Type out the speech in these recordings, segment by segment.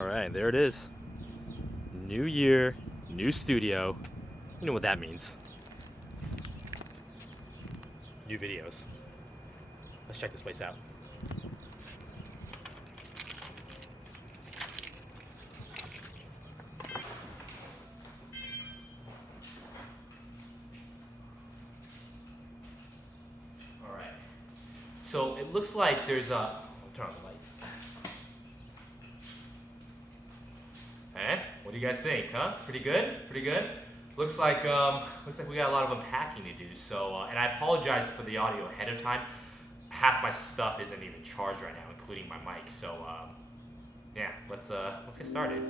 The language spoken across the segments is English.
All right, there it is. New year, new studio. You know what that means. New videos. Let's check this place out. All right. So it looks like there's a. I'll turn on the lights. What do you guys think, huh? Pretty good? Pretty good? Looks like we got a lot of unpacking to do. So, and I apologize for the audio ahead of time. Half my stuff isn't even charged right now, including my mic. So, yeah, let's get started.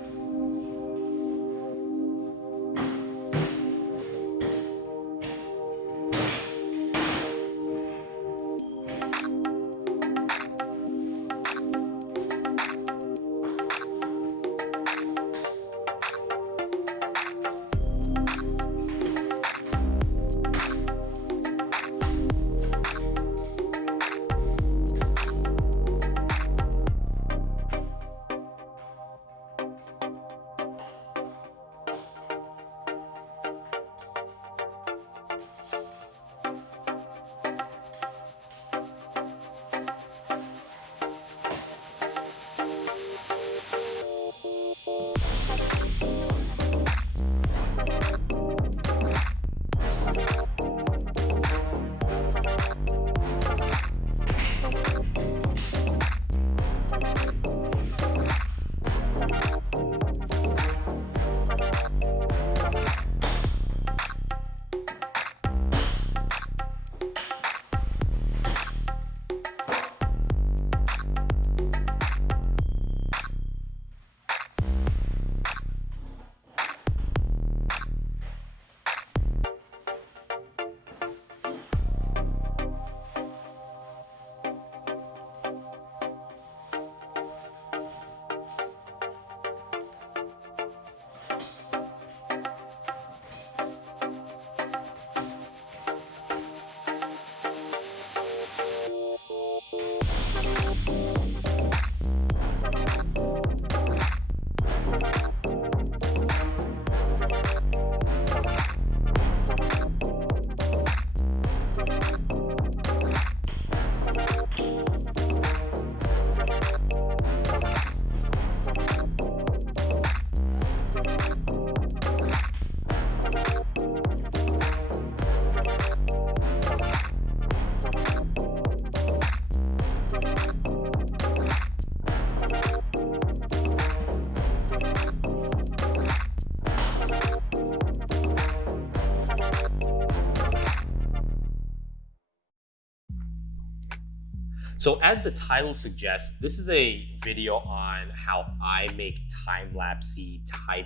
So as the title suggests, this is a video on how I make time-lapse type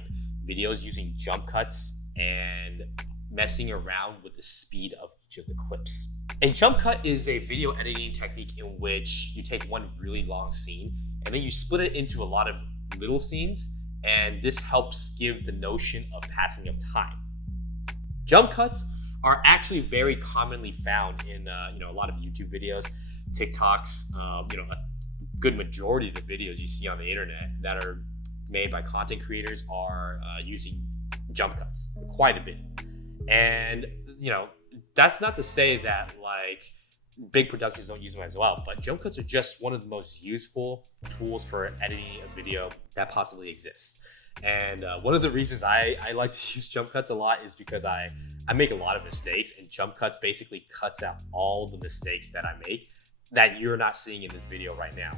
videos using jump cuts and messing around with the speed of each of the clips. A jump cut is a video editing technique in which you take one really long scene and then you split it into a lot of little scenes, and this helps give the notion of passing of time. Jump cuts are actually very commonly found in a lot of YouTube videos, TikToks, a good majority of the videos you see on the internet that are made by content creators are using jump cuts quite a bit. And, that's not to say that like big productions don't use them as well, but jump cuts are just one of the most useful tools for editing a video that possibly exists. And one of the reasons I like to use jump cuts a lot is because I make a lot of mistakes, and jump cuts basically cuts out all the mistakes that I make that you're not seeing in this video right now.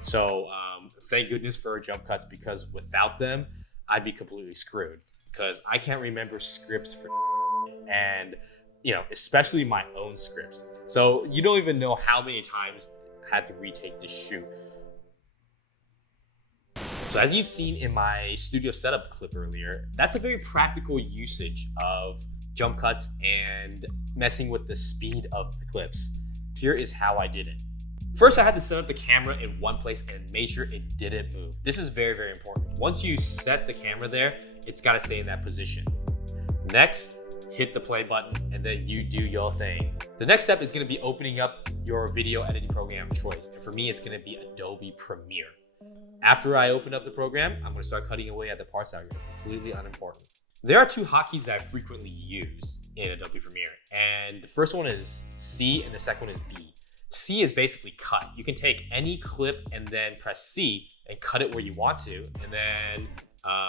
So thank goodness for jump cuts, because without them, I'd be completely screwed, because I can't remember scripts for and especially my own scripts. So you don't even know how many times I had to retake this shoot. So as you've seen in my studio setup clip earlier, that's a very practical usage of jump cuts and messing with the speed of the clips. Here is how I did it. First, I had to set up the camera in one place and make sure it didn't move. This is very, very important. Once you set the camera there, it's gotta stay in that position. Next, hit the play button, and then you do your thing. The next step is gonna be opening up your video editing program of choice. And for me, it's gonna be Adobe Premiere. After I open up the program, I'm going to start cutting away at the parts that are completely unimportant. There are two hotkeys that I frequently use in Adobe Premiere, and the first one is C and the second one is B. C is basically cut. You can take any clip and then press C and cut it where you want to, and then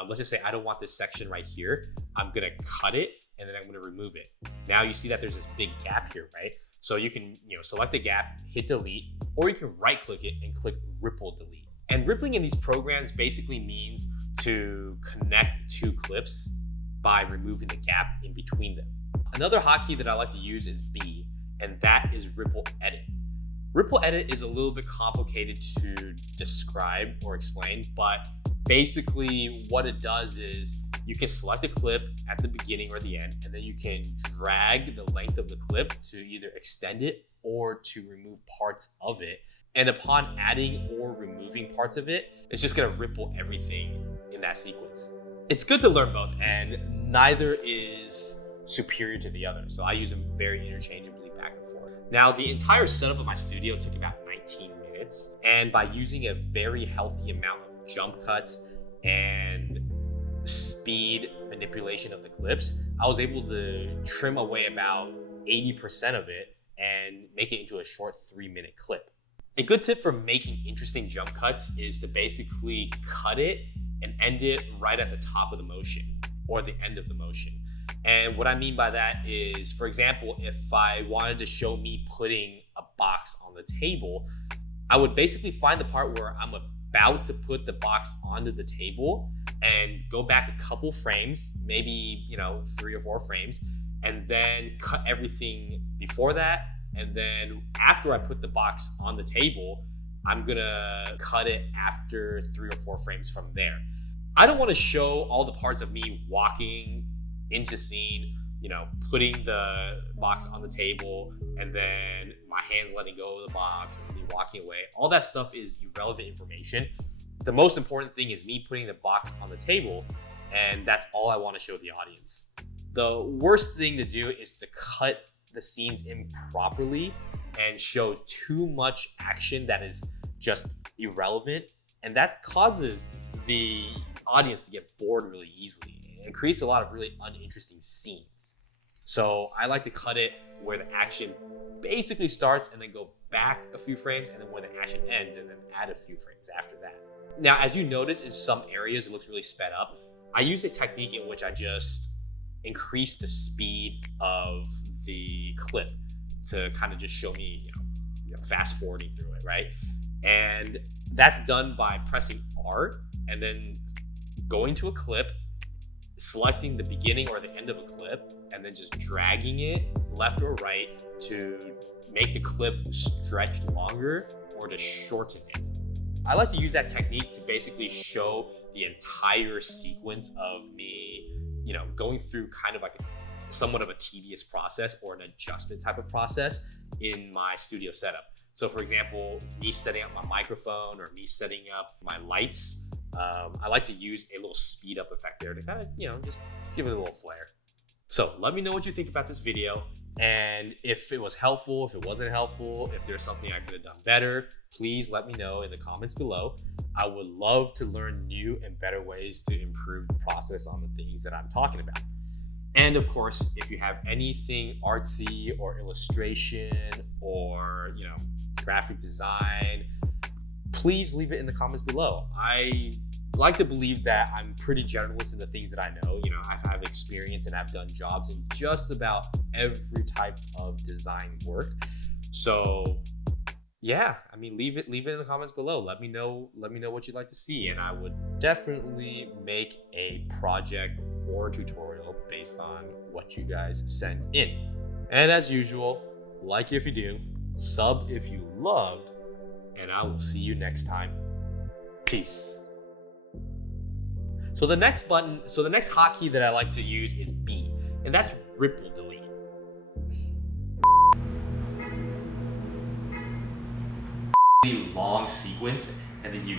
let's just say I don't want this section right here. I'm gonna cut it and then I'm gonna remove it. Now you see that there's this big gap here, right? So you can select the gap, hit delete, or you can right click it and click ripple delete. And rippling in these programs basically means to connect two clips by removing the gap in between them. Another hotkey that I like to use is B, and that is ripple edit. Ripple edit is a little bit complicated to describe or explain, but basically what it does is you can select a clip at the beginning or the end, and then you can drag the length of the clip to either extend it or to remove parts of it. And upon adding or removing parts of it, it's just gonna ripple everything in that sequence. It's good to learn both, and neither is superior to the other. So I use them very interchangeably back and forth. Now, the entire setup of my studio took about 19 minutes, and by using a very healthy amount of jump cuts and speed manipulation of the clips, I was able to trim away about 80% of it and make it into a short 3-minute clip. A good tip for making interesting jump cuts is to basically cut it and end it right at the top of the motion or the end of the motion. And what I mean by that is, for example, if I wanted to show me putting a box on the table, I would basically find the part where I'm about to put the box onto the table and go back a couple frames, maybe 3 or 4 frames, and then cut everything before that. And then after I put the box on the table, I'm gonna cut it after 3 or 4 frames from there. I don't want to show all the parts of me walking into scene, putting the box on the table and then my hands letting go of the box and me walking away. All that stuff is irrelevant information. The most important thing is me putting the box on the table, and that's all I want to show the audience. The worst thing to do is to cut the scenes improperly and show too much action that is just irrelevant, and that causes the audience to get bored really easily. It creates a lot of really uninteresting scenes. So I like to cut it where the action basically starts and then go back a few frames, and then where the action ends and then add a few frames after that. Now, as you notice, in some areas it looks really sped up. I use a technique in which I just increase the speed of the clip to kind of just show me, fast forwarding through it, right? And that's done by pressing R and then going to a clip, selecting the beginning or the end of a clip, and then just dragging it left or right to make the clip stretch longer or to shorten it. I like to use that technique to basically show the entire sequence of me, going through kind of like somewhat of a tedious process or an adjustment type of process in my studio setup. So for example, me setting up my microphone or me setting up my lights, I like to use a little speed up effect there to kind of, just give it a little flair. So let me know what you think about this video, and if it was helpful, if it wasn't helpful, if there's something I could have done better, please let me know in the comments below. I would love to learn new and better ways to improve the process on the things that I'm talking about. And of course, if you have anything artsy or illustration or, graphic design, please leave it in the comments below. I like to believe that I'm pretty generalist in the things that I know. I've experience and I've done jobs in just about every type of design work. So yeah, leave it in the comments below. Let me know what you'd like to see, and I would definitely make a project or tutorial based on what you guys send in. And as usual, like if you do, sub if you loved, and I will see you next time. Peace. So the next hotkey that I like to use is B, and that's ripple delete. Long sequence, and then you